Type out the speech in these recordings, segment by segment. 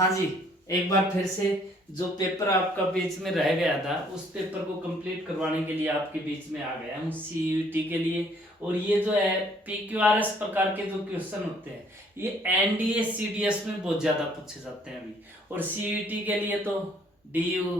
हाँ जी, एक बार फिर से जो पेपर आपका बीच में रह गया था उस पेपर को कंप्लीट करवाने के लिए आपके बीच में आ गया हूँ सीयूईटी के लिए। और ये जो है पीक्यूआरएस प्रकार के जो क्वेश्चन होते हैं ये एनडीए सीडीएस में बहुत ज़्यादा पूछे जाते हैं अभी। और सीयूईटी के लिए तो डीयू,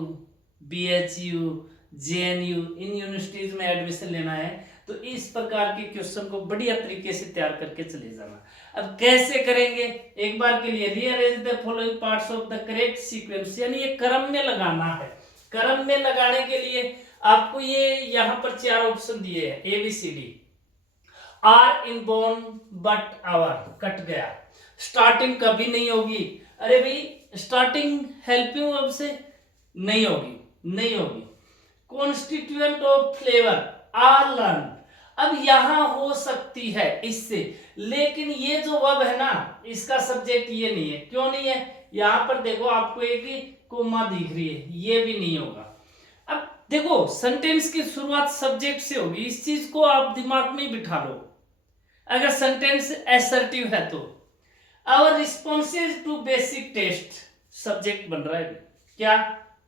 बीएचयू, जेएनयू इन यूनिवर्सिटीज़ में एडमिशन लेना है तो इस प्रकार के क्वेश्चन को बढ़िया तरीके से तैयार करके चले जाना। अब कैसे करेंगे, एक बार के लिए rearrange the following parts of the correct sequence, यानी ये क्रम में लगाना है। क्रम में लगाने के लिए आपको ये यहाँ पर 4 ऑप्शन दिए हैं A B C D. Are inborn but आवर कट गया, स्टार्टिंग कभी नहीं होगी। अरे भाई स्टार्टिंग हेल्पिंग वर्ब से नहीं होगी, नहीं होगी। Constituent of flavour are learn, अब यहां हो सकती है इससे, लेकिन ये जो वर्ब है ना इसका सब्जेक्ट ये नहीं है। क्यों नहीं है, यहां पर देखो आपको एक कोमा दिख रही है, ये भी नहीं होगा। अब देखो सेंटेंस की शुरुआत सब्जेक्ट से होगी, इस चीज को आप दिमाग में बिठा लो। अगर सेंटेंस एसर्टिव है तो our responses to basic taste, subject बन रहा है क्या,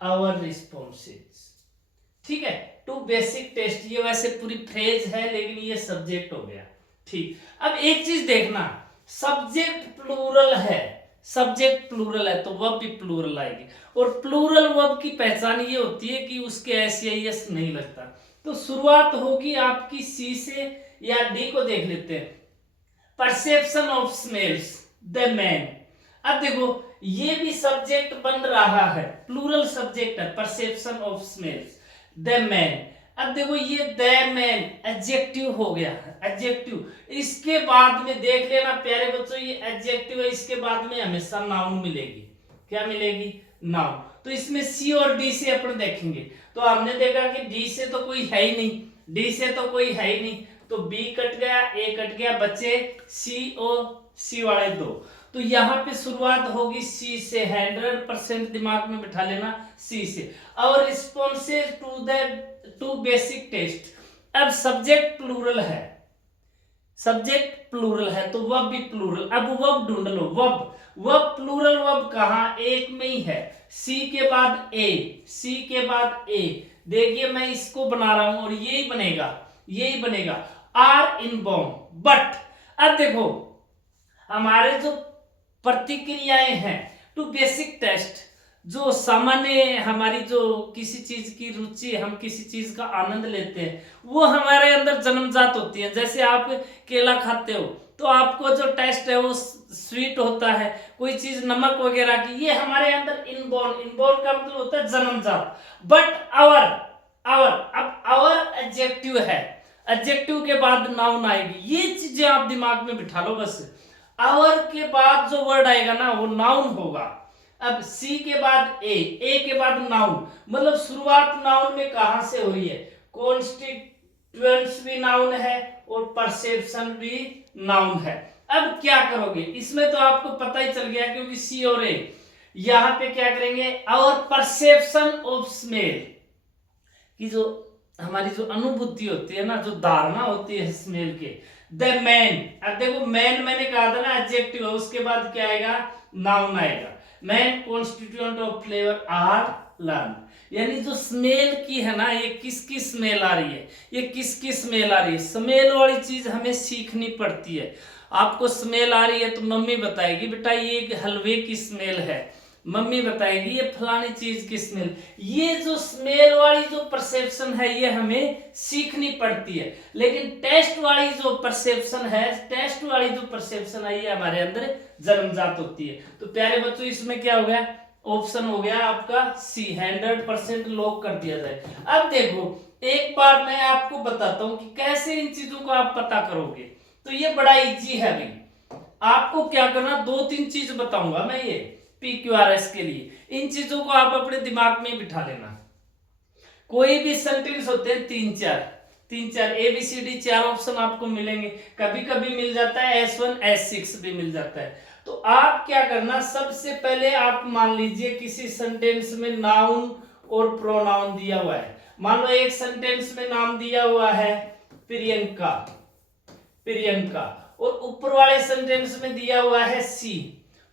आवर रिस्पॉन्सेज, ठीक है, टू बेसिक टेस्ट। ये वैसे पूरी फ्रेज है लेकिन ये सब्जेक्ट हो गया, ठीक। अब एक चीज देखना, सब्जेक्ट प्लूरल है, सब्जेक्ट प्लूरल है तो वर्ब भी प्लूरल आएगी। और प्लूरल वर्ब की पहचान ये होती है कि उसके एस या एस नहीं लगता। तो शुरुआत होगी आपकी सी से, या डी को देख लेते हैं, perception of smells the man. अब देखो ये भी सब्जेक्ट बन रहा है, प्लूरल सब्जेक्ट है, perception of smells the man. अब देखो ये द मैन एडजेक्टिव हो गया, एडजेक्टिव। इसके बाद में देख लेना प्यारे बच्चों, ये एडजेक्टिव है, इसके बाद में हमेशा नाउन मिलेगी। क्या मिलेगी, नाउन। तो इसमें सी और डी से अपन देखेंगे तो हमने देखा कि डी से तो कोई है ही नहीं, डी से तो कोई है ही नहीं, तो बी कट गया, ए कट गया, बचे सी और सी वाले दो। तो यहाँ पे शुरुआत होगी सी से, 100% दिमाग में बिठा लेना सी से। और रिस्पॉन्सेज टू बेसिक टेस्ट, अब सब्जेक्ट प्लूरल है, सब्जेक्ट प्लूरल है तो वर्ब भी प्लूरल। अब वर्ब ढूंढ लो, वर्ब प्लूरल वर्ब कहाँ, एक में ही है, सी के बाद ए, सी के बाद ए। देखिए मैं इसको बना रहा हूं और यही बनेगा, यही बनेगा, आर इन बॉम्ब बट। अब देखो हमारे जो प्रतिक्रियाएं हैं टू बेसिक टेस्ट, जो सामान्य हमारी जो किसी चीज की रुचि, हम किसी चीज का आनंद लेते हैं वो हमारे अंदर जन्मजात होती है। जैसे आप केला खाते हो तो आपको जो टेस्ट है वो स्वीट होता है, कोई चीज नमक वगैरह की, ये हमारे अंदर इनबॉर्न, इनबॉर्न का मतलब होता है जन्मजात। बट आवर, आवर, अब आवर एडजेक्टिव है, एडजेक्टिव के बाद नाउन आएगी। ये चीजें आप दिमाग में बिठा लो बस। आवर के बाद जो वर्ड आएगा ना वो नाउन होगा। अब सी के बाद ए के बाद नाउन, मतलब शुरुआत नाउन में कहां से हो रही है, कॉन्स्टिट्यूएंट्स भी नाउन है और परसेप्शन भी नाउन है। अब क्या करोगे, इसमें तो आपको पता ही चल गया क्योंकि सी और ए। यहां पे क्या करेंगे, और परसेप्शन ऑफ स्मेल की जो हमारी जो अनुभूति होती है ना, जो धारणा होती है स्मेल के, द मैन। अब देखो मैन मैंने कहा था ना एडजेक्टिव है, उसके बाद क्या आएगा, नाउन आएगा। Main constituent of flavour are learn, यानी जो स्मेल की है ना, ये किसकी स्मेल आ रही है, ये किसकी स्मेल आ रही है। स्मेल वाली चीज हमें सीखनी पड़ती है। आपको स्मेल आ रही है तो मम्मी बताएगी बेटा ये हलवे की स्मेल है, मम्मी बताएगी ये फलानी चीज की स्मेल। ये जो स्मेल वाली जो परसेप्शन है ये हमें सीखनी पड़ती है। लेकिन टेस्ट वाली जो परसेप्शन है, टेस्ट वाली जो परसेप्शन है ये हमारे अंदर जन्मजात होती है। तो प्यारे बच्चों इसमें क्या हो गया, ऑप्शन हो गया आपका सी, 100% लॉक कर दिया जाए। अब देखो एक बार मैं आपको बताता हूं कि कैसे इन चीजों को आप पता करोगे। तो ये बड़ा इजी है भाई, आपको क्या करना, 2-3 चीज बताऊंगा मैं ये पीक्यूआरएस के लिए, इन चीजों को आप अपने दिमाग में बिठा लेना। कोई भी सेंटेंस होते हैं 3-4 ABCD 4 ऑप्शन आपको मिलेंगे, कभी कभी मिल जाता है S1 S6 भी मिल जाता है। तो आप क्या करना, सबसे पहले आप मान लीजिए किसी सेंटेंस में नाउन और प्रोनाउन दिया हुआ है। मान लो एक सेंटेंस में नाम दिया हुआ है प्रियंका, प्रियंका, और ऊपर वाले सेंटेंस में दिया हुआ है सी,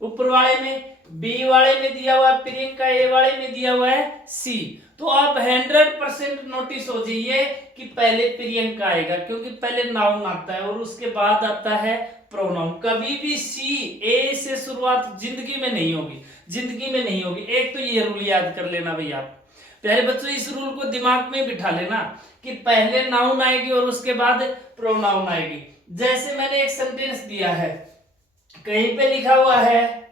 ऊपर वाले में, बी वाले में दिया हुआ है प्रियंका, ए वाले में दिया हुआ है सी। तो आप 100% नोटिस हो जाइए कि पहले प्रियंका आएगा, क्योंकि पहले नाउन आता है और उसके बाद आता है प्रोनाउन। कभी भी सी ए से शुरुआत जिंदगी में नहीं होगी, जिंदगी में नहीं होगी। एक तो ये रूल याद कर लेना भाई आप प्यारे बच्चों, इस रूल को दिमाग में बिठा लेना कि पहले नाउन आएगी और उसके बाद प्रोनाउन आएगी। जैसे मैंने एक सेंटेंस दिया है, कहीं पे लिखा हुआ है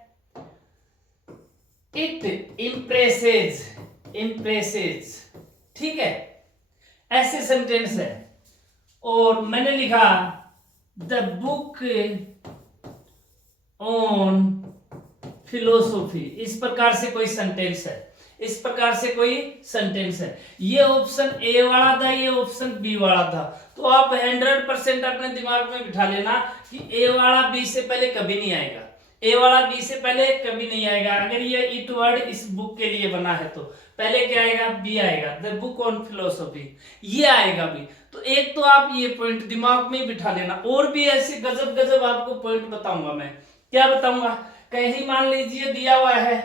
इट इम्प्रेसेज, इम्प्रेसेज, ठीक है, ऐसे सेंटेंस है। और मैंने लिखा द बुक ऑन फिलोसॉफी, इस प्रकार से कोई सेंटेंस है, इस प्रकार से कोई सेंटेंस है। ये ऑप्शन ए वाला था, ये ऑप्शन बी वाला था। तो आप 100% अपने दिमाग में बिठा लेना कि ए वाला बी से पहले कभी नहीं आएगा, ए वाला बी से पहले कभी नहीं आएगा। अगर ये इट वर्ड इस बुक के लिए बना है तो पहले क्या आएगा, बी आएगा, द बुक ऑन फिलोसॉफी, ये आएगा बी। तो एक तो आप ये पॉइंट दिमाग में बिठा लेना। और भी ऐसे गजब गजब आपको पॉइंट बताऊंगा मैं। क्या बताऊंगा, कहीं मान लीजिए दिया हुआ है,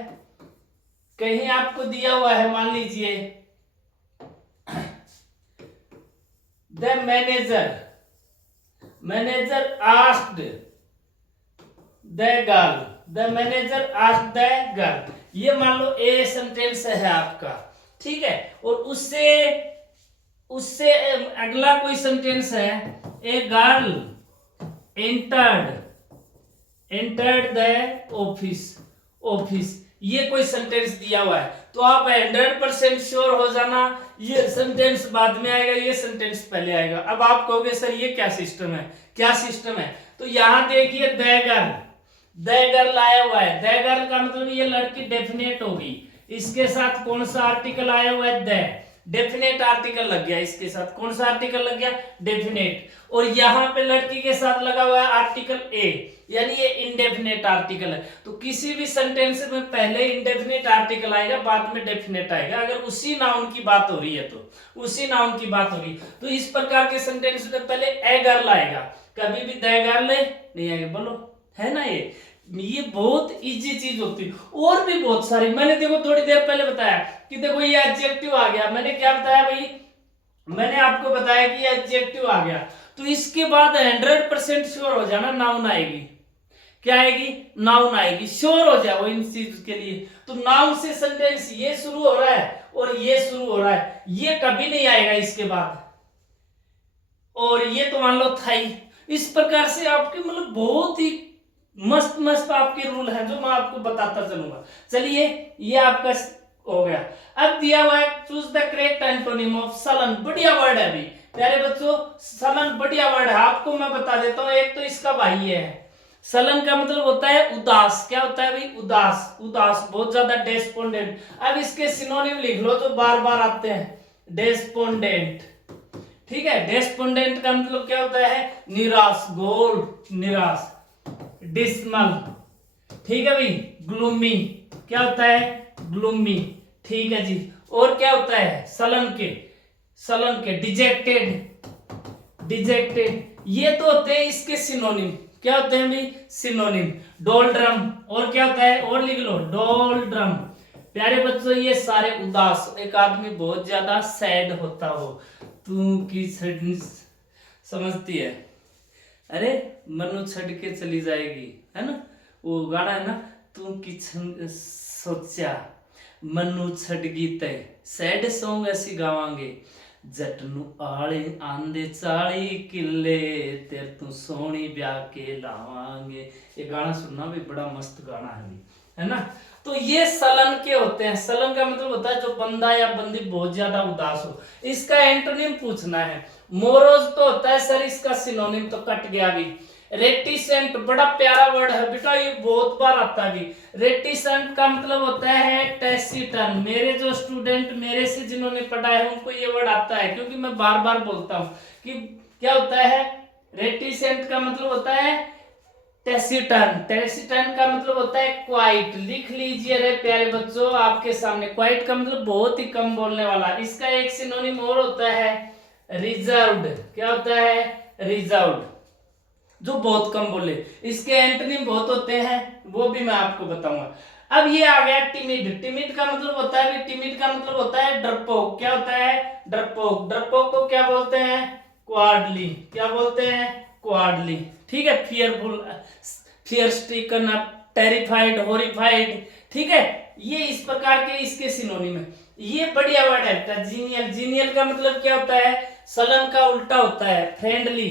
कहीं आपको दिया हुआ है, मान लीजिए the manager asked the girl, the manager asked the girl, ये मान लो ए सेंटेंस है आपका, ठीक है। और उससे उससे अगला कोई सेंटेंस है, a girl entered the office, ये कोई सेंटेंस दिया हुआ है। तो आप 100% श्योर हो जाना ये सेंटेंस बाद में आएगा, ये सेंटेंस पहले आएगा। अब आप कहोगे सर ये क्या सिस्टम है, क्या सिस्टम है? तो यहां देखिए द गर्ल आया हुआ है, द गर्ल का मतलब ये लड़की डेफिनेट होगी। इसके साथ कौन सा आर्टिकल आया हुआ है, द, डेफिनेट आर्टिकल लग गया। इसके साथ कौन सा आर्टिकल लग गया, डेफिनेट। और यहां पे लड़की के साथ लगा हुआ है आर्टिकल ए, यानी ये इंडेफिनेट आर्टिकल है। तो किसी भी सेंटेंस में पहले इंडेफिनेट आर्टिकल आएगा, बाद में डेफिनेट आएगा, अगर उसी नाउन की बात हो रही है तो, उसी नाउन की बात हो रही है। तो इस प्रकार के सेंटेंस में पहले ए गर्ल आएगा, कभी भी द गर्ल नहीं आएगा। बोलो है ना, ये बहुत इजी चीज होती है। और भी बहुत सारी, मैंने देखो थोड़ी देर पहले बताया कि देखो ये एडजेक्टिव आ गया। मैंने क्या बताया भाई, मैंने आपको बताया कि एडजेक्टिव आ गया। तो इसके बाद 100% श्योर हो जाना नाउन आएगी। क्या आएगी, नाउन आएगी, श्योर हो जाओ इन चीज के लिए। तो नाउन से सेंटेंस ये शुरू हो रहा है और ये शुरू हो रहा है, ये कभी नहीं आएगा इसके बाद। और ये तो मान लो था ही। इस प्रकार से आपके मतलब बहुत ही मस्त मस्त आपके रूल हैं जो मैं आपको बताता चलूंगा। चलिए ये आपका हो गया। अब दिया हुआ है choose the correct antonym of sullen, बढ़िया वर्ड है अभी प्यारे बच्चों, सलन बढ़िया वर्ड है। आपको मैं बता देता हूं, एक तो इसका भाई है, सलन का मतलब होता है उदास। क्या होता है भाई, उदास, उदास, बहुत ज्यादा डेस्पोंडेंट। अब इसके सिनोनिम लिख लो जो बार बार आते हैं, डेस्पोंडेंट, ठीक है। डेस्पोंडेंट का मतलब क्या होता है, निराश, घोर निराश। डिस्मल, ठीक है भाई, ग्लूमी, क्या होता है, ग्लूमी, ठीक है जी। और क्या होता है, सलन के डिजेक्टेड, ये तो होते हैं इसके सिनोनिम। क्या होते हैं भाई, सिनोनिम। डोलड्रम, और क्या होता है, और लिख लो, डोलड्रम। प्यारे बच्चों ये सारे उदास, एक आदमी बहुत ज्यादा सैड होता हो, तू की समझती है, अरे मनु छड़ के चली जाएगी, है ना, वो गाना है ना, तू की सोचा मनु छड़गी तय, सैड सॉन्ग ऐसी गावांगे। जटनू आले आंदे 40 किले, तेरे तू सोनी ब्याह के लावांगे। ये गाना सुनना भी बड़ा मस्त गाना है ना। तो ये सलन के होते हैं। सलन का मतलब होता है जो बंदा या बंदी बहुत ज्यादा उदास हो। इसका एंटोनिम पूछना है। मोरोज तो होता है सर, इसका सिनोनिम तो कट गया भी। रेटिसेंट बड़ा प्यारा वर्ड है बेटा, ये बहुत बार आता है भी। रेटिसेंट का मतलब होता है टैसिटर्न। मेरे जो स्टूडेंट मेरे से जिन्होंने पढ़ा है उनको ये वर्ड आता है, क्योंकि मैं बार बार बोलता हूँ कि क्या होता है, रेटिसेंट का मतलब होता है टैसिटर्न। टैसिटर्न का मतलब होता है क्वाइट। लिख लीजिए रे प्यारे बच्चों आपके सामने, क्वाइट का मतलब बहुत ही कम बोलने वाला। इसका एक सिनोनिम और होता है रिजर्व्ड। क्या होता है, रिजर्व्ड। जो बहुत कम बोले। इसके एंटोनिम बहुत होते हैं, वो भी मैं आपको बताऊंगा। अब ये आ गया टिमिड। टिमिड का मतलब होता है, टिमिड का मतलब होता है डरपोक। क्या होता है? डरपोक। डरपोक को क्या बोलते हैं? क्वार्डली। क्या बोलते हैं? क्वार्डली। ठीक है। Fearful, fear stricken, terrified, horrified. ठीक है, ये इस प्रकार के इसके सिनोनिम है। ये बढ़िया वर्ड है जीनियल। जीनियल का मतलब क्या होता है? सलन का उल्टा होता है फ्रेंडली,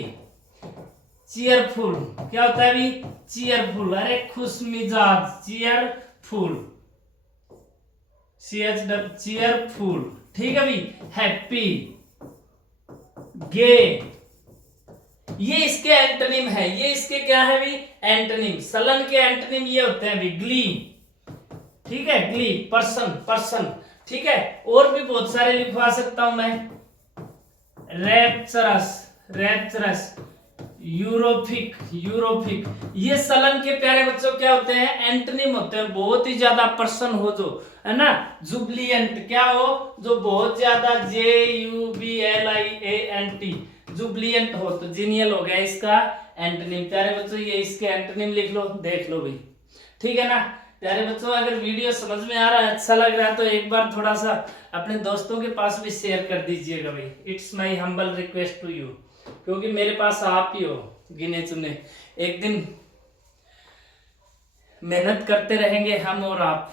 चीयरफुल। क्या होता है अभी? चीयरफुल। अरे खुश मिजाज, चीयरफुल, चीयरफुल। ठीक है भाई। हैप्पी, गे, ये इसके एंटोनिम है। ये इसके क्या है भी? एंटोनिम। सलन के एंटोनिम ये होते हैं भी। ग्ली, ठीक है, ग्ली, पर्सन, पर्सन। ठीक है, और भी बहुत सारे लिखवा सकता हूं मैं। Rapturous, rapturous, यूरोफिक, यूरोफिक। ये सलन के प्यारे बच्चों क्या होते हैं? एंटोनिम होते हैं। बहुत ही ज्यादा पर्सन हो जो, है ना। जुबलियंट, क्या हो? जो बहुत ज्यादा, JUBLIANT, जुबलियंट हो, तो जीनियल हो गया इसका एंटोनिम। प्यारे बच्चों ये इसके एंटोनिम लिख लो, देख लो भाई। ठीक है ना प्यारे बच्चों? अगर वीडियो समझ में आ रहा है, अच्छा लग रहा है, तो एक बार थोड़ा सा अपने दोस्तों के पास भी शेयर कर दीजिएगा भाई। It's my humble request to you, क्योंकि मेरे पास आप ही हो गिने चुने। एक दिन मेहनत करते रहेंगे हम और आप,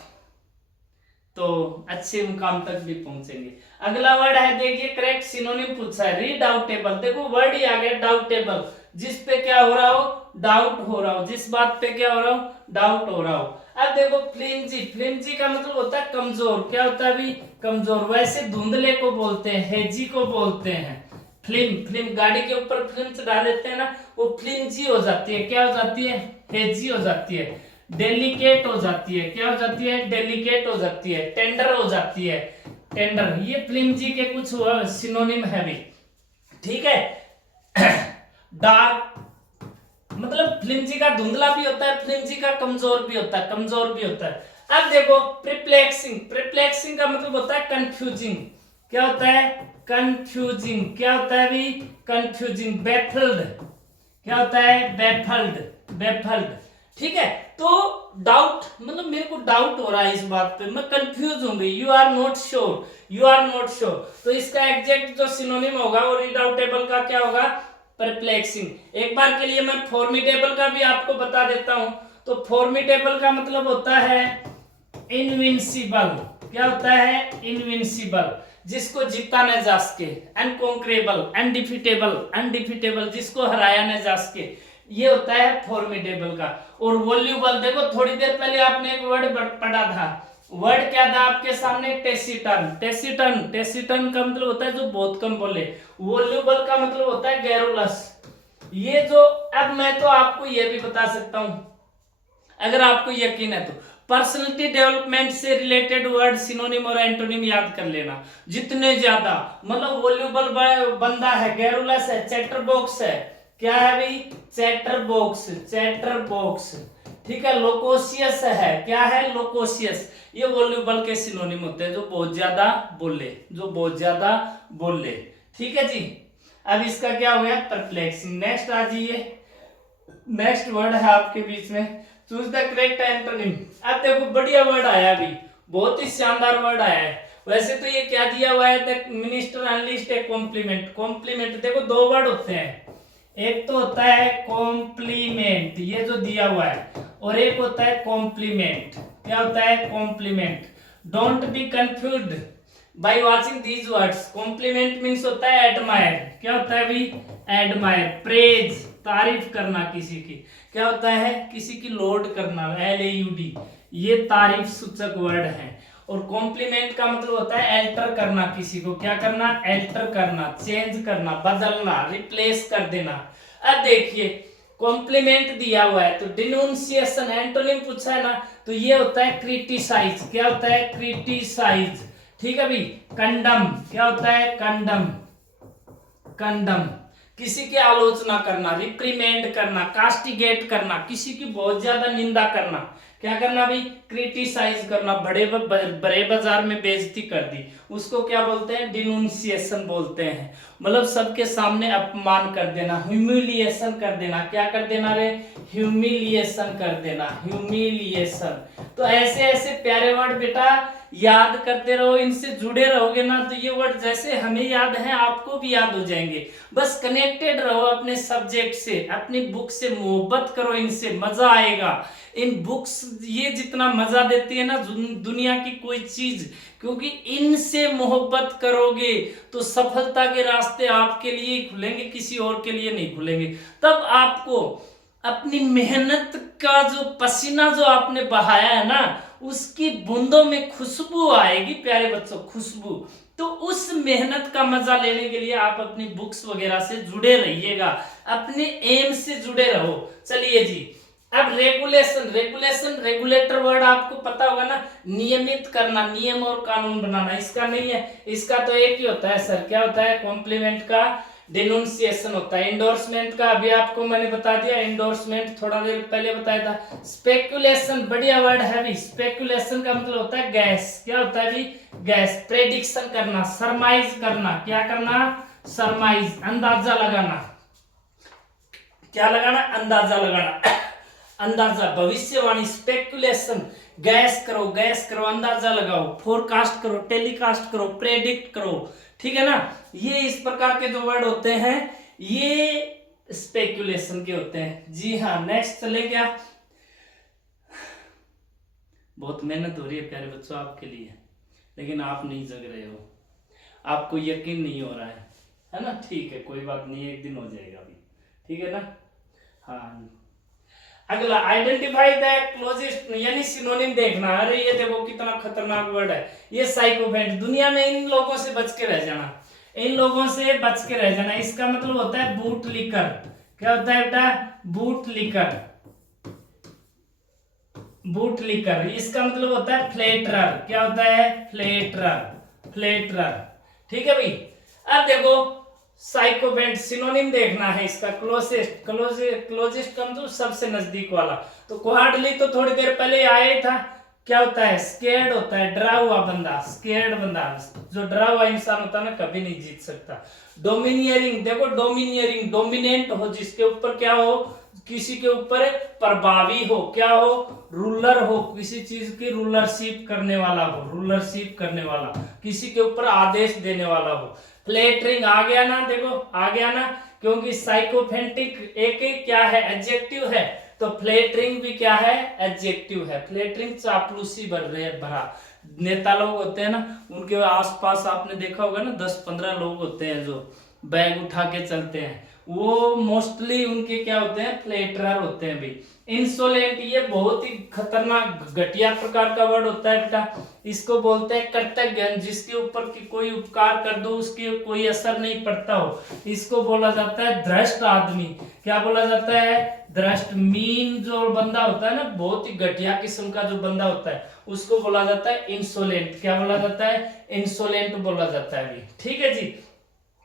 तो अच्छे मुकाम तक भी पहुंचेंगे। अगला वर्ड है, देखिए करेक्ट सिनोनिम पूछा है, रीडाउटेबल। देखो वर्ड ही आ गया डाउटेबल, जिस पे क्या हो रहा हो? डाउट हो रहा हो। जिस बात पे क्या हो रहा हो? डाउट हो रहा हो। अब देखो फ्लिंजी। फ्लिंजी का मतलब होता है कमजोर। क्या होता है अभी? कमजोर। वैसे धुंधले को बोलते हैं, हेजी को बोलते हैं। फिल्म, फिल्म गाड़ी के ऊपर फिल्म चढ़ा देते हैं ना, वो फ्लिंजी हो जाती है। क्या हो जाती है? हेजी हो जाती है। डेलिकेट हो जाती है। क्या हो जाती है? डेलिकेट हो जाती है। टेंडर हो जाती है, टेंडर। ये फ्लिंजी के कुछ सिनोनिम है भी। ठीक है। डार्क मतलब फ्लिंजी का धुंधला भी होता है, फ्लिंजी का कमजोर भी होता है, कमजोर भी होता है। अब देखो प्रिप्लेक्सिंग। प्रिप्लेक्सिंग का मतलब होता है कंफ्यूजिंग। क्या होता है? कंफ्यूजिंग। क्या होता है अभी? कंफ्यूजिंग। बेफल्ड। क्या होता है? Baffled, baffled. ठीक है, तो डाउट मतलब मेरे को डाउट हो रहा है इस बात पे, मैं कंफ्यूज हूं भाई। You are not sure, you are not sure. तो इसका एग्जैक्ट जो सिनोनिम होगा वो रिडाउटेबल का क्या होगा? परप्लेक्सिंग। एक बार के लिए मैं फॉर्मिडेबल का भी आपको बता देता हूं। तो फॉर्मिडेबल का मतलब होता है इनविंसिबल। क्या होता है? इनविंसिबल, जिसको जीता न जा सके। अनकॉन्करेबल, अनडिफिटेबल, अनडिफिटेबल, जिसको हराया न जा सके। ये होता है फॉर्मिडेबल का। और वॉल्यूबल, देखो थोड़ी देर पहले आपने एक वर्ड पढ़ा था। वर्ड क्या था आपके सामने? टेसिटन। टेसिटन, टेसिटन का मतलब होता है जो बहुत कम बोले। वॉल्यूबल का मतलब होता है गैरुलस। ये जो, अब मैं तो आपको यह भी बता सकता हूं, अगर आपको यकीन है तो पर्सनालिटी डेवलपमेंट से रिलेटेड वर्ड सिनोनिम और एंटोनिम याद कर लेना जितने ज्यादा। मतलब वॉल्यूबल बंदा है, गैरुलस है, चैटर बॉक्स है। क्या है भाई? Chatter box, chatter box. ठीक है, लोकोशियस है। क्या है? लोकोशियस। ये वॉल्यूबल के सिनोनिम होते हैं, जो बहुत ज्यादा बोले, जो बहुत ज्यादा बोले। ठीक है जी। अब इसका क्या हो गया? परप्लेक्सिंग। नेक्स्ट आ जाइए। नेक्स्ट वर्ड है आपके बीच में, चूज द करेक्ट एंटोनिम। अब देखो बढ़िया वर्ड आया अभी, बहुत ही शानदार वर्ड आया है। वैसे तो ये क्या दिया हुआ है? The minister enlist a compliment. Compliment, देखो दो वर्ड होते हैं। एक तो होता है कॉम्प्लीमेंट, ये जो दिया हुआ है, और एक होता है कॉम्प्लीमेंट। क्या होता है? Compliment. Don't be confused by watching these words. Compliment means होता है एडमायर। क्या होता है अभी? एडमायर। प्रेज, तारीफ करना किसी की। क्या होता है? किसी की लोड करना, LAUD। ये तारीफ सूचक वर्ड है। और कॉम्प्लीमेंट का मतलब होता है एल्टर करना किसी को। क्या करना? एल्टर करना, चेंज करना, बदलना, रिप्लेस कर देना। अब देखिए कॉम्प्लीमेंट दिया हुआ है, तो डिनोन्सिएशन एंटोनिम पूछा है ना, तो ये होता है क्रिटिसाइज। क्या होता है? क्रिटिसाइज। ठीक है भाई। कंडम, क्या होता है? Condemn, condemn. किसी की आलोचना करना, रिप्रीमेंड करना, कास्टिगेट करना, किसी की बहुत ज्यादा निंदा करना, क्या करना भाई, क्रिटिसाइज करना, बड़े बाजार में बेइज्जती कर दी, उसको क्या बोलते हैं, डिनोंसिएशन बोलते हैं। मतलब सबके सामने अपमान कर देना, ह्यूमिलिएशन कर देना, क्या कर देना रे, ह्यूमिलिएशन कर देना, ह्यूमिलिएशन। तो ऐसे ऐसे प्यारे वर्ड बेटा याद करते रहो, इनसे जुड़े रहोगे ना तो ये वर्ड जैसे हमें याद है आपको भी याद हो जाएंगे। बस कनेक्टेड रहो अपने सब्जेक्ट से, अपनी बुक से मोहब्बत करो, इनसे मजा आएगा। इन बुक्स ये जितना मजा देती है ना दुनिया की कोई चीज, क्योंकि इनसे मोहब्बत करोगे तो सफलता के रास्ते आपके लिए खुलेंगे, किसी और के लिए नहीं खुलेंगे। तब आपको अपनी मेहनत का जो पसीना जो आपने बहाया है ना, उसकी बूंदों में खुशबू आएगी प्यारे बच्चों, खुशबू। तो उस मेहनत का मजा लेने के लिए आप अपनी बुक्स वगैरह से जुड़े रहिएगा, अपने एम से जुड़े रहो। चलिए जी, अब रेगुलेशन, रेगुलेटर वर्ड आपको पता होगा ना, नियमित करना, नियम और कानून बनाना। इसका नहीं है, इसका तो एक ही होता है सर, क्या होता है, कॉम्प्लीमेंट का डिनोंसिएशन होता है। इंडोर्समेंट का अभी आपको मैंने बता दिया, इंडोर्समेंट थोड़ा देर पहले बताया था। स्पेकुलेशन बढ़िया वर्ड है भी, स्पेकुलेशन का मतलब होता है गैस, क्या होता है भी, गैस। प्रेडिक्शन करना, सरमाइज करना, क्या करना, सरमाइज, अंदाजा लगाना, क्या लगाना, अंदाजा लगाना, अंदाजा, भविष्यवाणी, स्पेकुलेशन, गैस करो, अंदाजा लगाओ, फोरकास्ट करो, टेलीकास्ट करो, प्रेडिक्ट करो, ठीक है ना। ये इस प्रकार के जो वर्ड होते हैं ये स्पेकुलेशन के होते हैं। जी हाँ, नेक्स्ट चले क्या, बहुत मेहनत हो रही है प्यारे बच्चों आपके लिए, लेकिन आप नहीं जग रहे हो, आपको यकीन नहीं हो रहा है ना, ठीक है कोई बात नहीं, एक दिन हो जाएगा अभी, ठीक है ना। हाँ, अगला, आइडेंटिफाई द क्लोजेस्ट, यानी सिनोनिम देखना। अरे ये देखो कितना खतरनाक वर्ड है ये, साइकोपेंट। दुनिया में इन लोगों से बच के रह जाना, इन लोगों से बच के रह जाना। इसका मतलब होता है बूट लिकर, क्या होता है बेटा, बूट लिकर, बूट लिकर। इसका मतलब होता है फ्लेटरर, क्या होता है, फ्लेटरर, फ्लेटरर, ठीक है भाई। अब देखो साइकोपेंट, सिनोनिम देखना है इसका, क्लोजेस्ट, क्लोजेस्ट का मतलब सबसे नजदीक वाला। तो कोहार्डली तो थोड़ी देर पहले आया था, क्या होता है, स्केर्ड होता है, डरा हुआ बंदा, स्केर्ड बंदा। जो डरा हुआ इंसान होता है ना कभी नहीं जीत सकता। डोमिनियरिंग, देखो डोमिनियरिंग, डोमिनेंट हो, जिसके ऊपर क्या हो, किसी के ऊपर प्रभावी हो, क्या हो, रूलर हो, किसी चीज की रूलरशिप करने वाला हो, रूलरशिप करने वाला, किसी के ऊपर आदेश देने वाला हो। फ्लेटरिंग आ गया ना, देखो आ गया ना, क्योंकि साइकोफेंटिक एक क्या है, एडजेक्टिव है, तो फ्लेटरिंग भी क्या है, एडजेक्टिव है। फ्लेटरिंग चापलूसी भरा, नेता लोग होते हैं ना, उनके आसपास आपने देखा होगा ना 10-15 लोग होते हैं जो बैग उठा के चलते हैं, वो मोस्टली उनके क्या होते हैं, फ्लेटरर होते हैं भाई। इंसोलेंट, ये बहुत ही खतरनाक घटिया प्रकार का वर्ड होता है बेटा। इसको बोलते हैं कर्तज्ञ, जिसके ऊपर की कोई उपकार कर दो उसके कोई असर नहीं पड़ता हो, इसको बोला जाता है भ्रष्ट आदमी। क्या बोला जाता है, भ्रष्ट। मीन जो बंदा होता है ना, बहुत ही घटिया किस्म का जो बंदा होता है, उसको बोला जाता है इंसोलेंट। क्या बोला जाता है, इंसोलेंट बोला जाता है, ठीक है जी।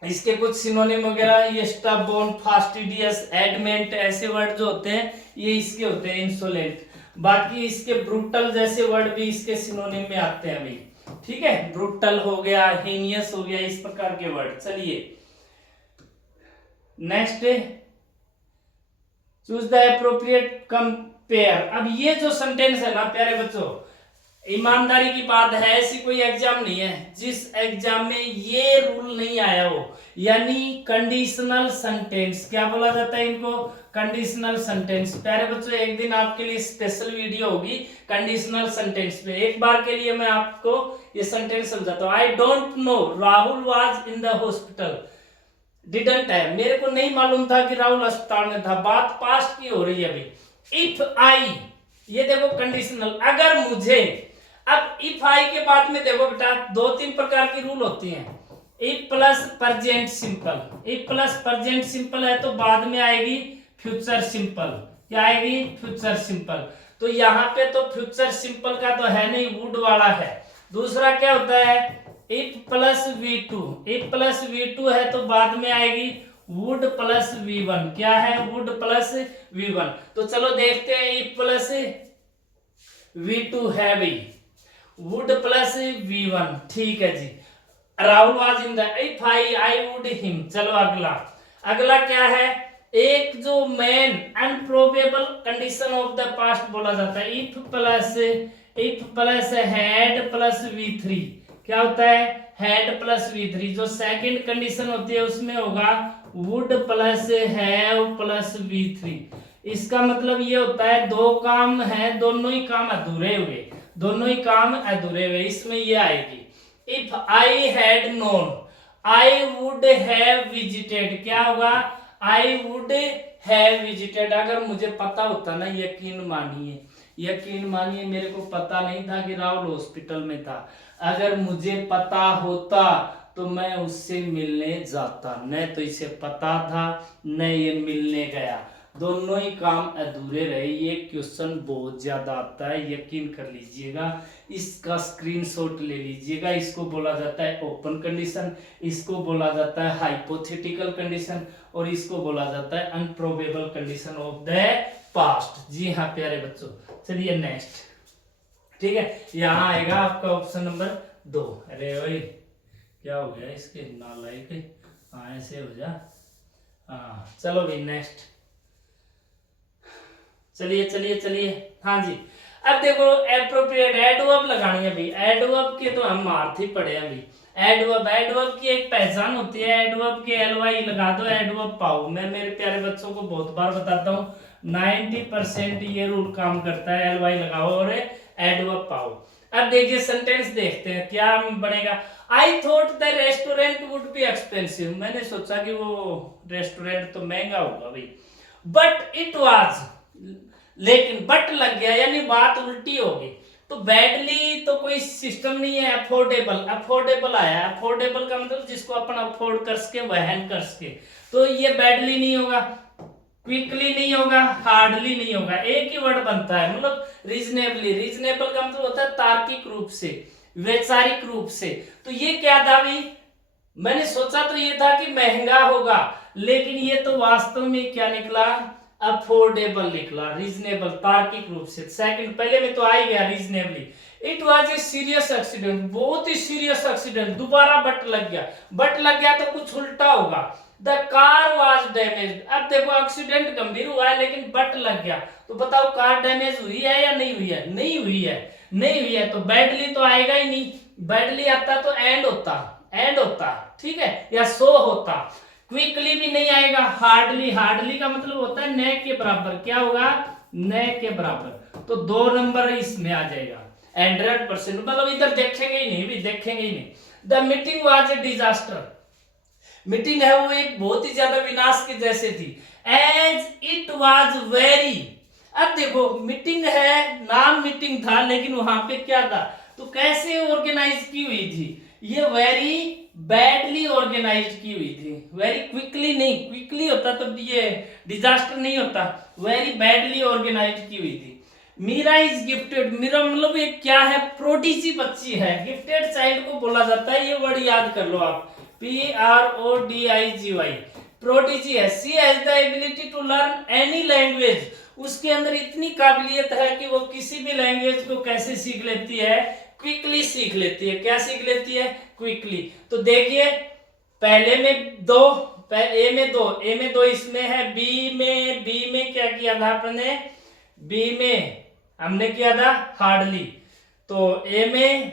इसके कुछ सिनोनिम वगैरह, ये स्टबबोर्न, फास्टिडियस, एडमेंट, ऐसे वर्ड जो होते हैं ये इसके होते हैं, इंसोलेंट। बाकी इसके ब्रूटल जैसे वर्ड भी इसके सिनोनिम में आते हैं अभी, ठीक है। ब्रूटल हो गया, हीनियस हो गया, इस प्रकार के वर्ड। चलिए next, choose the appropriate compare. अब ये जो सेंटेंस है ना प्यारे बच्चों, ईमानदारी की बात है, ऐसी कोई एग्जाम नहीं है जिस एग्जाम में ये रूल नहीं आया हो, यानी कंडीशनल सेंटेंस। क्या बोला जाता है इनको, कंडीशनल सेंटेंस। प्यारे बच्चों एक दिन आपके लिए स्पेशल वीडियो होगी कंडीशनल सेंटेंस पे। एक बार के लिए मैं आपको ये सेंटेंस समझाता हूँ। I don't know Rahul was in the hospital, didn't है, मेरे को नहीं मालूम था कि राहुल अस्पताल में था। बात पास्ट की हो रही है अभी। इफ आई, ये देखो कंडीशनल, अगर मुझे। अब इफ आई के बाद में देखो बेटा 2-3 प्रकार की रूल होती हैं। If plus present simple, if plus present simple है तो बाद में आएगी फ्यूचर सिंपल। क्या आएगी, फ्यूचर सिंपल। तो यहाँ पे तो फ्यूचर सिंपल का तो है नहीं, वुड वाला है। दूसरा क्या होता है, if plus V2, if plus V2 है तो बाद में आएगी वुड प्लस V1 क्या है, वुड प्लस V1। तो चलो देखते हैं इफ प्लस V2 है भाई, वुड प्लस V1, ठीक है जी। Rahul was in the, if I would him. चलो अगला, अगला क्या है, एक जो main unprobable condition of the past बोला जाता है, if plus had plus V3 क्या होता है, हैड प्लस V3। जो सेकंड कंडीशन होती है उसमें होगा would plus have plus V3। इसका मतलब ये होता है दो काम है, दोनों ही काम अधूरे हुए, दोनों ही काम अधूरे हुए, इसमें ये आएगी। If I had known I would have visited, क्या होगा, आई वुड हैव विजिटेड। अगर मुझे पता होता ना, यकीन मानिए, यकीन मानिए मेरे को पता नहीं था कि राहुल हॉस्पिटल में था, अगर मुझे पता होता तो मैं उससे मिलने जाता, न तो इसे पता था न ये मिलने गया, दोनों ही काम अधूरे रहे। ये क्वेश्चन बहुत ज्यादा आता है, यकीन कर लीजिएगा, इसका स्क्रीनशॉट ले लीजिएगा। इसको बोला जाता है ओपन कंडीशन, इसको बोला जाता है हाइपोथेटिकल कंडीशन, और इसको बोला जाता है अनप्रोबेबल कंडीशन ऑफ द पास्ट। जी हाँ प्यारे बच्चों, चलिए नेक्स्ट, ठीक है, यहाँ आएगा आपका ऑप्शन नंबर 2। अरे ओए क्या हो गया इसके, नालायक, हाँ ऐसे हो जा, हाँ चलो भाई नेक्स्ट, चलिए चलिए चलिए, हाँ जी। अब देखो एप्रोप्रिएट एडवर्ब लगानी है भाई, एडवर्ब के तो हम मार्थ ही पढ़े हैं भाई। एडवर्ब की एक पहचान होती है, एडवर्ब के एलवाई लगा दो, एडवर्ब पाओ। मैं मेरे प्यारे बच्चों को बहुत बार बताता हूँ, 90% ये रूल काम करता है, एलवाई लगाओ और एडवर्ब पाओ। अब देखिए सेंटेंस देखते हैं क्या बनेगा। I thought the restaurant would be expensive, मैंने सोचा कि वो रेस्टोरेंट तो महंगा होगा भाई, बट इट वाज, लेकिन बट लग गया यानी बात उल्टी होगी। तो बैडली तो कोई सिस्टम नहीं है, अफोर्डेबल, अफोर्डेबल आया, अफोर्डेबल का मतलब जिसको अपन अफोर्ड कर सके, वहन कर सके, तो ये बैडली नहीं होगा, क्विकली नहीं होगा, हार्डली नहीं होगा, एक ही वर्ड बनता है, मतलब रीजनेबली। रीजनेबल का मतलब होता है तार्किक रूप से, वैचारिक रूप से। तो ये क्या था भाई, मैंने सोचा तो ये था कि महंगा होगा, लेकिन ये तो वास्तव में क्या निकला, अफोर्डेबल निकला, रीजनेबल तार्किक रूप से। सेकंड पहले में तो आ ही गया reasonably. It was a serious accident, बहुत ही सीरियस एक्सीडेंट, दोबारा बट लग गया, बट लग गया तो कुछ उल्टा होगा, द कार वाज डैमेज्ड। अब देखो एक्सीडेंट गंभीर हुआ है लेकिन बट लग गया, तो बताओ कार डैमेज हुई है या नहीं हुई है, नहीं हुई है, नहीं हुई है, तो बैडली तो आएगा ही नहीं, बैडली आता तो एंड होता, एंड होता, ठीक है, या सो होता। क्विकली भी नहीं आएगा, हार्डली, हार्डली का मतलब होता है न के बराबर, क्या होगा, न के बराबर, तो 2 नंबर इसमें आ जाएगा 100%, मतलब इधर देखेंगे ही नहीं भी, देखेंगे ही नहीं। The meeting was a disaster, meeting है वो एक बहुत ही ज्यादा विनाश के जैसे थी, एज इट वाज वेरी। अब देखो मीटिंग है, नाम मीटिंग था, लेकिन वहां पे क्या था, तो कैसे ऑर्गेनाइज की हुई थी, ये वेरी बैडली ऑर्गेनाइज्ड की हुई थी, वेरी क्विकली नहीं, क्विकली होता तो ये डिजास्टर नहीं होता, वेरी बैडली ऑर्गेनाइज्ड की हुई थी। मीरा इज गिफ्टेड, मीरा मतलब ये क्या है, प्रोडिजी बच्ची है, गिफ्टेड चाइल्ड को बोला जाता है, ये वर्ड याद कर लो आप, PRODIGY, प्रोडिजी है। She has the ability to learn any language, उसके अंदर इतनी काबिलियत है कि वो किसी भी लैंग्वेज को कैसे सीख लेती है, क्विकली सीख लेती है, क्या सीख लेती है, क्विकली। तो देखिए पहले में 2, ए में 2 इसमें है, बी में क्या किया था अपने, बी में हमने किया था हार्डली, तो ए में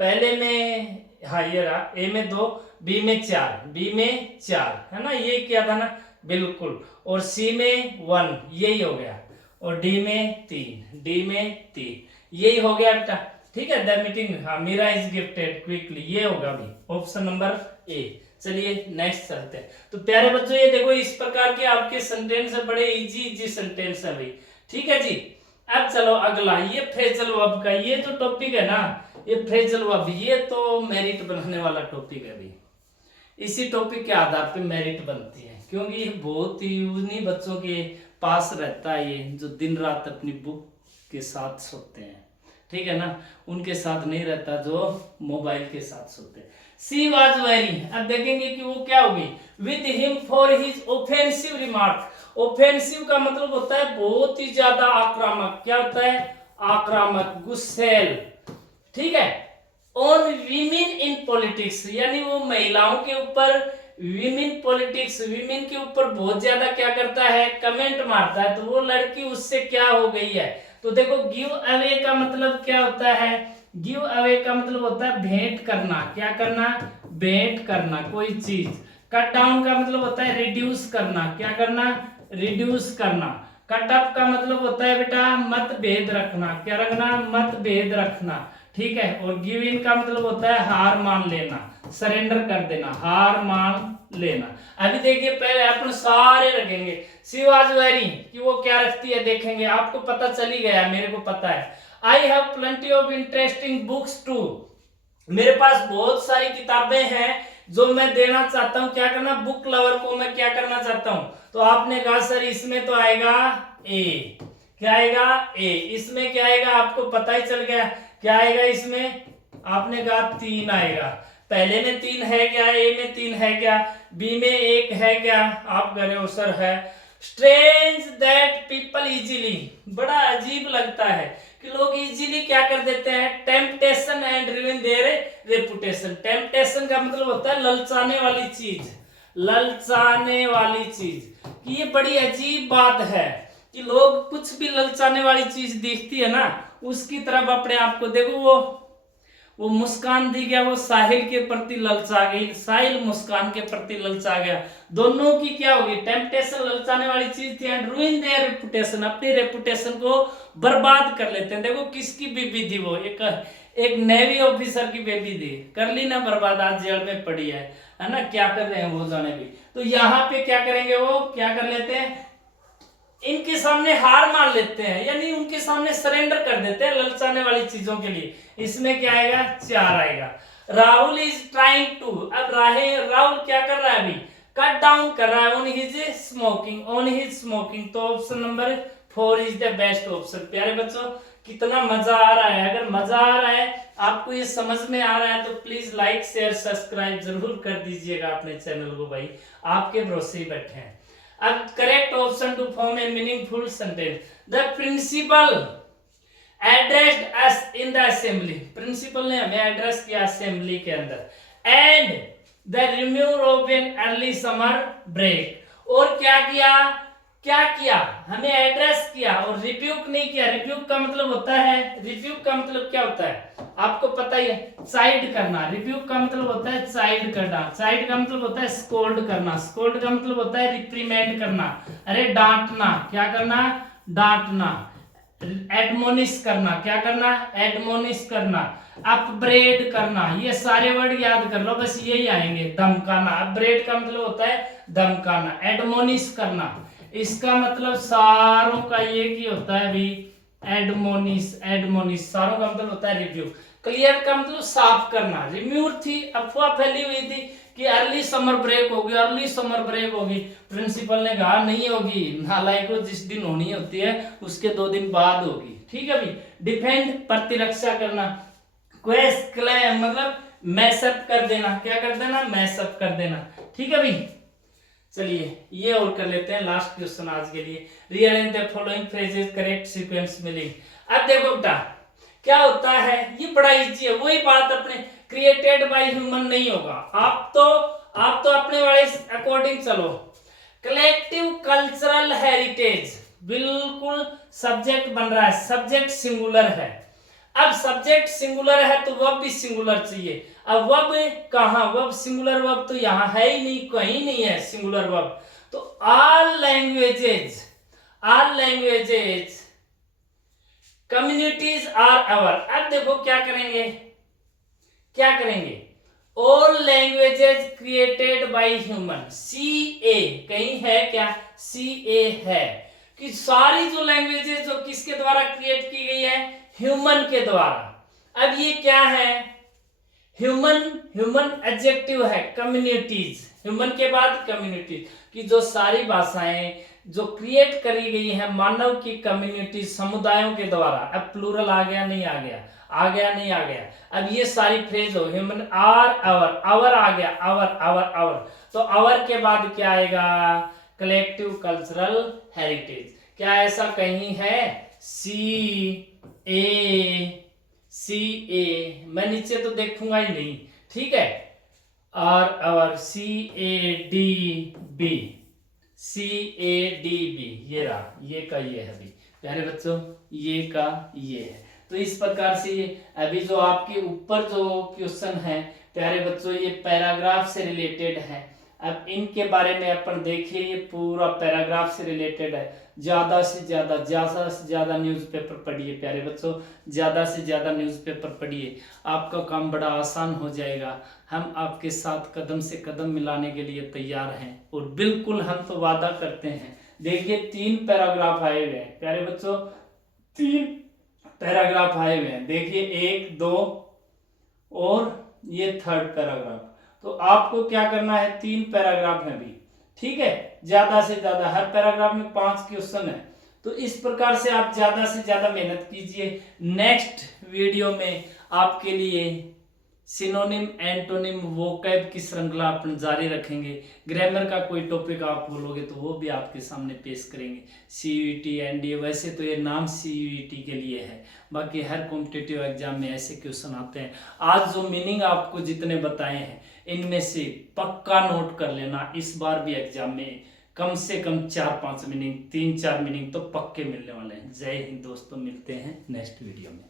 पहले में, हाँ ये रहा, ए में 2, बी में 4, बी में 4 है ना, ये किया था ना, बिल्कुल, और सी में 1 यही हो गया, और डी में 3 यही हो गया बेटा, ठीक है। द मीटिंग, हाँ मीरा इज गिफ्टेड क्विकली, ये होगा भी ऑप्शन नंबर ए। चलिए नेक्स्ट चलते हैं। तो प्यारे बच्चों ये देखो इस प्रकार के आपके सेंटेंस है, बड़े इजी सेंटेंस है भाई, ठीक है जी। अब चलो अगला, ये फ्रेजल वर्ब का ये जो टॉपिक है ना, ये फ्रेजल वर्ब, ये तो मेरिट बनाने वाला टॉपिक है भाई, इसी टॉपिक के आधार पे मेरिट बनती है, क्योंकि ये बहुत ही उन्हीं बच्चों के पास रहता है ये जो दिन रात अपनी बुक के साथ सोते हैं, ठीक है ना, उनके साथ नहीं रहता जो मोबाइल के साथ सोते हैं। सी वॉज वेरी, अब देखेंगे कि वो क्या होगी, with him for his offensive remark. Offensive का मतलब होता है बहुत ही ज्यादा आक्रामक, क्या होता है, आक्रामक, गुस्सैल, ठीक है। ऑन वीमेन इन पॉलिटिक्स, यानी वो महिलाओं के ऊपर, वीमेन पॉलिटिक्स, वीमेन के ऊपर बहुत ज्यादा क्या करता है, कमेंट मारता है। तो वो लड़की उससे क्या हो गई है, तो देखो गिव अवे का मतलब क्या होता है, गिव अवे का मतलब होता है भेंट करना, क्या करना, भेंट करना कोई चीज। कट डाउन का मतलब होता है रिड्यूस करना, क्या करना, रिड्यूस करना। कट अप का मतलब होता है बेटा मतभेद रखना, क्या रखना, मतभेद रखना, ठीक है। और गिव इन का मतलब होता है हार मान लेना, सरेंडर कर देना, हार मान लेना। अभी देखिए पहले अपन सारे रखेंगे, सी वाज वेरी कि वो क्या रखती है, देखेंगे, आपको पता चल ही गया, मेरे को पता है। I have plenty of interesting books too, मेरे पास बहुत सारी किताबें हैं जो मैं देना चाहता हूं, क्या करना, बुक लवर को मैं क्या करना चाहता हूं। तो आपने कहा सर इसमें तो आएगा ए, क्या आएगा, ए। इसमें क्या आएगा, आपको पता ही चल गया क्या आएगा इसमें, आपने कहा 3 आएगा। पहले में 3 है क्या, ए में 3 है क्या, बी में 1 है क्या, आप कह रहे हो सर है। स्ट्रेंज दैट पीपल इजीली, बड़ा अजीब लगता है कि लोग इजीली क्या कर देते हैं, temptation and ruin their reputation. Temptation का मतलब होता है ललचाने वाली चीज, ललचाने वाली चीज, कि ये बड़ी अजीब बात है कि लोग कुछ भी ललचाने वाली चीज दिखती है ना, उसकी तरफ अपने आप को, देखो वो मुस्कान दी गया, वो साहिल के प्रति ललचा गई, साहिल मुस्कान के प्रति ललचा गया, दोनों की क्या होगी, टेम्पटेशन, ललचाने वाली चीज थी, एंड रूइन देयर रेपुटेशन, अपनी रेपुटेशन को बर्बाद कर लेते हैं। देखो किसकी बेबी थी वो, एक नेवी ऑफिसर की बेबी थी, कर ली ना बर्बाद, आज जेल में पड़ी है ना, क्या कर रहे हैं वो जाने भी। तो यहाँ पे क्या करेंगे, वो क्या कर लेते हैं, इनके सामने हार मान लेते हैं, यानी उनके सामने सरेंडर कर देते हैं ललचाने वाली चीजों के लिए। इसमें क्या आएगा, 4 आएगा। राहुल इज ट्राइंग टू, अब राहुल क्या कर रहा है, अभी कट डाउन कर रहा है on his smoking, on his smoking. तो option number 4 is the best option. प्यारे बच्चों कितना मजा आ रहा है, अगर मजा आ रहा है, आपको ये समझ में आ रहा है, तो प्लीज लाइक शेयर सब्सक्राइब जरूर कर दीजिएगा अपने चैनल को, भाई आपके भरोसे ही बैठे हैं। अब correct option to form a meaningful sentence, the principal addressed us in the assembly, principal ने हमें एड्रेस किया असेंबली के अंदर, and the remove of an early summer break, और क्या किया, क्या किया, हमें एड्रेस किया और रिब्यूक नहीं किया। रिब्यूक का मतलब होता है, रिब्यूक का मतलब क्या होता है, आपको पता ही है, चाइड करना। रिब्यूक का मतलब होता है चाइड करना, चाइड का मतलब होता है स्कोल्ड करना, स्कोल्ड का मतलब होता है रिप्रीमेंड करना, अरे डांटना, क्या करना, डांटना। एडमोनिश करना, क्या करना, एडमोनिश करना। अपब्रेड करना, ये सारे वर्ड याद कर लो, बस यही आएंगे। धमकाना, अपब्रेड का मतलब होता है धमकाना। एडमोनिश करना, इसका मतलब सारों का एक ही होता है भी, एडमोनिश, एडमोनिश सारों का मतलब होता है रिव्यू। क्लियर का मतलब साफ करना। रिम्यूर थी, अफवाह फैली हुई थी कि अर्ली समर ब्रेक होगी, अर्ली समर ब्रेक होगी, प्रिंसिपल ने कहा नहीं होगी, नालायकों जिस दिन होनी होती है उसके 2 दिन बाद होगी, ठीक है भी। डिफेंड प्रतिरक्षा करना। क्वेश्चन क्लेम मतलब मैसअप कर देना, क्या कर देना, मैसअप कर देना, ठीक है भी। चलिए ये और कर लेते हैं लास्ट क्वेश्चन आज के लिए। Rearrange the following phrases correct sequence में लिंक। अब देखो बेटा क्या होता है, ये बड़ा इजी है, वही बात अपने क्रिएटेड बाय ह्यूमन नहीं होगा, आप तो अपने वाले अकॉर्डिंग चलो। कलेक्टिव कल्चरल हेरिटेज, बिल्कुल सब्जेक्ट बन रहा है, सब्जेक्ट सिंगुलर है। अब सब्जेक्ट सिंगुलर है तो वर्ब भी सिंगुलर चाहिए। अब वर्ब कहां, वर्ब सिंगुलर वर्ब तो यहां है ही नहीं, कहीं नहीं है सिंगुलर वर्ब। तो all languages, all languages communities are our. अब देखो क्या करेंगे, क्या करेंगे, all languages created by human, CA कहीं है क्या, CA है कि सारी जो लैंग्वेजेज जो किसके द्वारा क्रिएट की गई है, ह्यूमन के द्वारा। अब ये क्या है, ह्यूमन, ह्यूमन एडजेक्टिव है, कम्युनिटीज, ह्यूमन के बाद कम्युनिटीज, कि जो सारी भाषाएं जो क्रिएट करी गई है मानव की कम्युनिटी समुदायों के द्वारा। अब प्लूरल आ गया नहीं आ गया, आ गया नहीं आ गया। अब ये सारी फ्रेज हो ह्यूमन आर आवर, आवर आ गया, आवर आवर आवर। तो आवर के बाद क्या आएगा, कलेक्टिव कल्चरल हेरिटेज। क्या ऐसा कहीं है, सी ए, मैं नीचे तो देखूंगा ही नहीं, ठीक है। और CADB, CADB ये रहा, ये का ये है अभी प्यारे बच्चों, ये का ये है। तो इस प्रकार से ये अभी जो आपके ऊपर जो क्वेश्चन है प्यारे बच्चों, ये पैराग्राफ से रिलेटेड है। अब इनके बारे में अपन देखिए, ये पूरा पैराग्राफ से रिलेटेड है। ज्यादा से ज्यादा न्यूज़पेपर पढ़िए प्यारे बच्चों, ज्यादा से ज्यादा न्यूज़पेपर पढ़िए, आपका काम बड़ा आसान हो जाएगा। हम आपके साथ कदम से कदम मिलाने के लिए तैयार हैं, और बिल्कुल हम तो वादा करते हैं। देखिए 3 पैराग्राफ आए हुए हैं प्यारे बच्चों, 3 पैराग्राफ आए हुए हैं। देखिए 1 2 और ये 3rd पैराग्राफ। तो आपको क्या करना है, 3 पैराग्राफ में भी, ठीक है, ज्यादा से ज्यादा, हर पैराग्राफ में 5 क्वेश्चन है। तो इस प्रकार से आप ज्यादा से ज्यादा मेहनत कीजिए। नेक्स्ट वीडियो में आपके लिए सिनोनिम, एंटोनिम, वोकैब की श्रृंखला अपन जारी रखेंगे। ग्रामर का कोई टॉपिक आप बोलोगे तो वो भी आपके सामने पेश करेंगे। CUET NDA, वैसे तो ये नाम CUET के लिए है, बाकी हर कॉम्पिटिटिव एग्जाम में ऐसे क्वेश्चन आते हैं। आज जो मीनिंग आपको जितने बताए हैं इनमें से पक्का नोट कर लेना, इस बार भी एग्जाम में कम से कम 4-5 मीनिंग, 3-4 मीनिंग तो पक्के मिलने वाले हैं। जय हिंद दोस्तों, मिलते हैं नेक्स्ट वीडियो में।